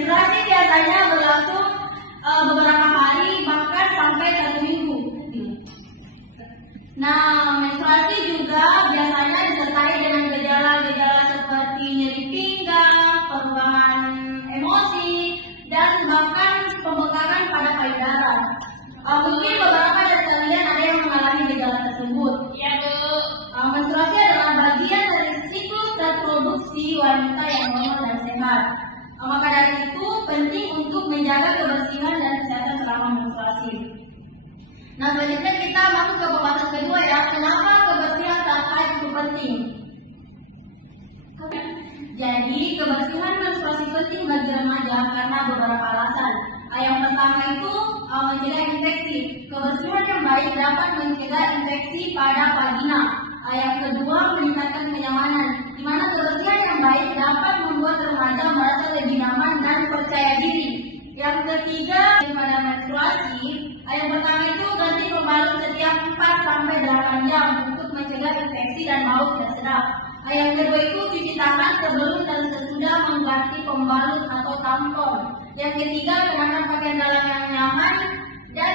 Menstruasi biasanya berlangsung beberapa hari bahkan sampai 1 minggu. Nah, menstruasi juga biasanya disertai dengan gejala-gejala seperti nyeri pinggang, perubahan emosi, dan bahkan pembengkakan pada payudara. Mungkin beberapa dari kalian ada yang mengalami gejala tersebut. Iya, Bu. Menstruasi adalah bagian dari siklus reproduksi wanita yang normal dan sehat. Maka dari itu penting untuk menjaga kebersihan dan kesehatan selama menstruasi. Nah, selanjutnya kita masuk ke pembahasan kedua ya. Kenapa kebersihan saat haid itu penting? Jadi, kebersihan menstruasi penting bagi remaja karena beberapa alasan. Yang pertama itu mencegah infeksi. Kebersihan yang baik dapat mencegah infeksi pada vagina. Yang kedua, meningkatkan kenyamanan, di mana kebersihan yang baik dapat membuat remaja merasa lebih nyaman dan percaya diri. Yang ketiga, pada menstruasi, yang pertama itu ganti pembalut setiap 4-8 jam untuk mencegah infeksi dan bau tidak sedap. Yang kedua itu cuci tangan sebelum dan sesudah mengganti pembalut atau tampon. Yang ketiga, kenakan pakaian dalam yang nyaman dan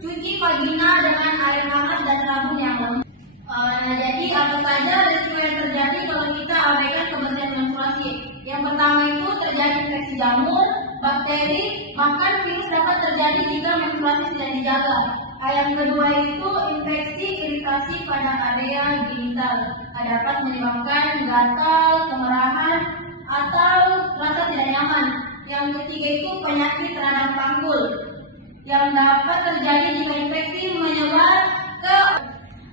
cuci vagina dengan air hangat dan sabun yang lembut. Nah, jadi apa saja risiko yang terjadi kalau kita abaikan kebersihan menstruasi? Yang pertama itu terjadi infeksi jamur, bakteri, bahkan virus dapat terjadi jika menstruasi tidak dijaga. Yang kedua itu infeksi iritasi pada area genital, dapat menyebabkan gatal, kemerahan, atau rasa tidak nyaman. Yang ketiga itu penyakit radang panggul yang dapat terjadi jika infeksi menyebar ke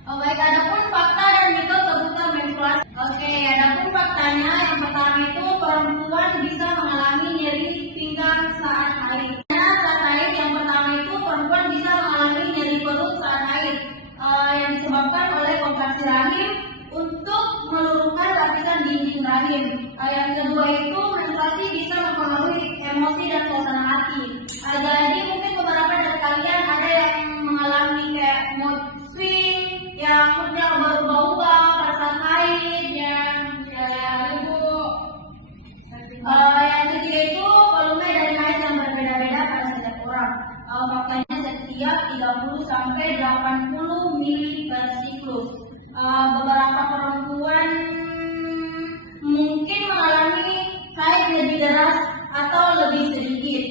baik. Adapun fakta dan mitos seputar menstruasi. Adapun faktanya yang pertama itu perempuan bisa mengalami nyeri pinggang saat haid. Saat haid yang pertama itu perempuan bisa mengalami nyeri perut saat haid yang disebabkan oleh kontraksi rahim untuk meluruhkan lapisan dinding rahim. Yang kedua itu menstruasi bisa mempengaruhi emosi dan suasana hati. Jadi mungkin beberapa dari kalian ada yang mengalami kayak mood swing, yang moodnya berubah-ubah pada saat haid, Ibu. Yang ketiga itu volume dari haid yang berbeda-beda pada setiap orang. Faktanya setiap 30-80 mili per siklus. Beberapa perempuan mungkin mengalami haid lebih deras atau lebih sedikit.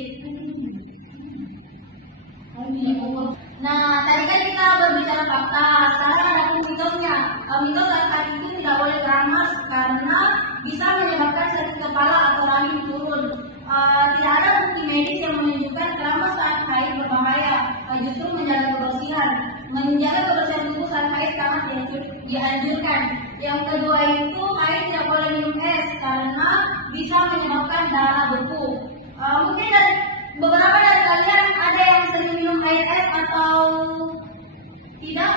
Nah, tadi kan kita berbicara fakta, sekarang ada mitosnya. Mitos saat haid itu tidak boleh keramas karena bisa menyebabkan sakit kepala atau rahim turun. Tidak ada bukti medis yang menunjukkan keramas saat haid berbahaya. Justru menjaga kebersihan. Menjaga kebersihan tubuh saat haid sangat dianjurkan. Yang kedua itu haid tidak boleh minum es karena bisa menyebabkan darah beku. Mungkin beberapa dari kalian ada yang sering minum air es atau tidak?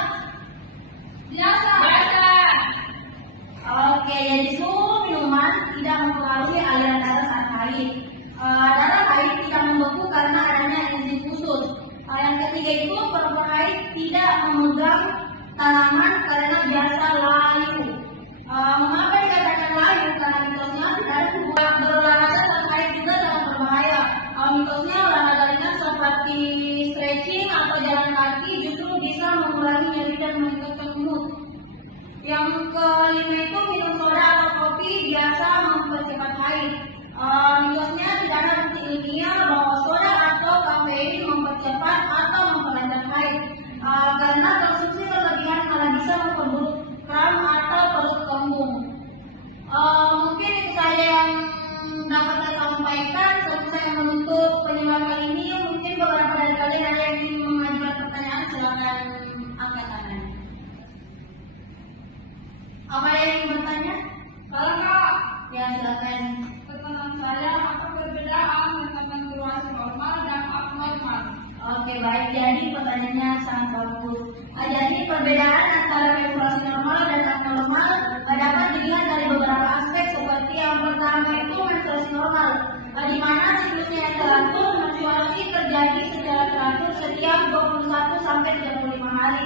Biasa. Jadi suhu minuman tidak mempengaruhi aliran darah saat haid. Darah haid tidak membeku karena adanya enzim khusus. Yang ketiga itu perempuan haid tidak memegang tanaman karena biasa layu. Mengapa dikatakan layu? Karena mitosnya tidak ada hubungan berolahraga saat haid juga sangat berbahaya. Mitosnya olahraga ringan seperti stretching atau jalan kaki justru bisa mengurangi nyeri dan meningkatkan mood. Yang kelima itu minum soda atau kopi biasa mempercepat haid. Mitosnya tidak ada bukti ilmiah bahwa soda atau kafein mempercepat atau memperlancar haid. Karena konsumsi berlebihan malah bisa memperburuk kram atau perut kembung. Mungkin itu saja yang dapat saya sampaikan. Sebelum saya menutup penyebaran kali ini, mungkin beberapa dari kalian ada yang ingin mengajukan pertanyaan, silakan angkat tangan. Apa yang ingin bertanya? Kalau Kak, Ya, silakan. pertanyaan saya apa perbedaan antara menstruasi normal dan abnormal? Baik. Jadi pertanyaannya sangat bagus. Jadi perbedaan antara menstruasi normal dan abnormal dapat dilihat dari beberapa aspek seperti yang pertama itu menstruasi normal, di mana siklusnya yang teratur. Menstruasi terjadi secara teratur setiap 21 sampai 35 hari.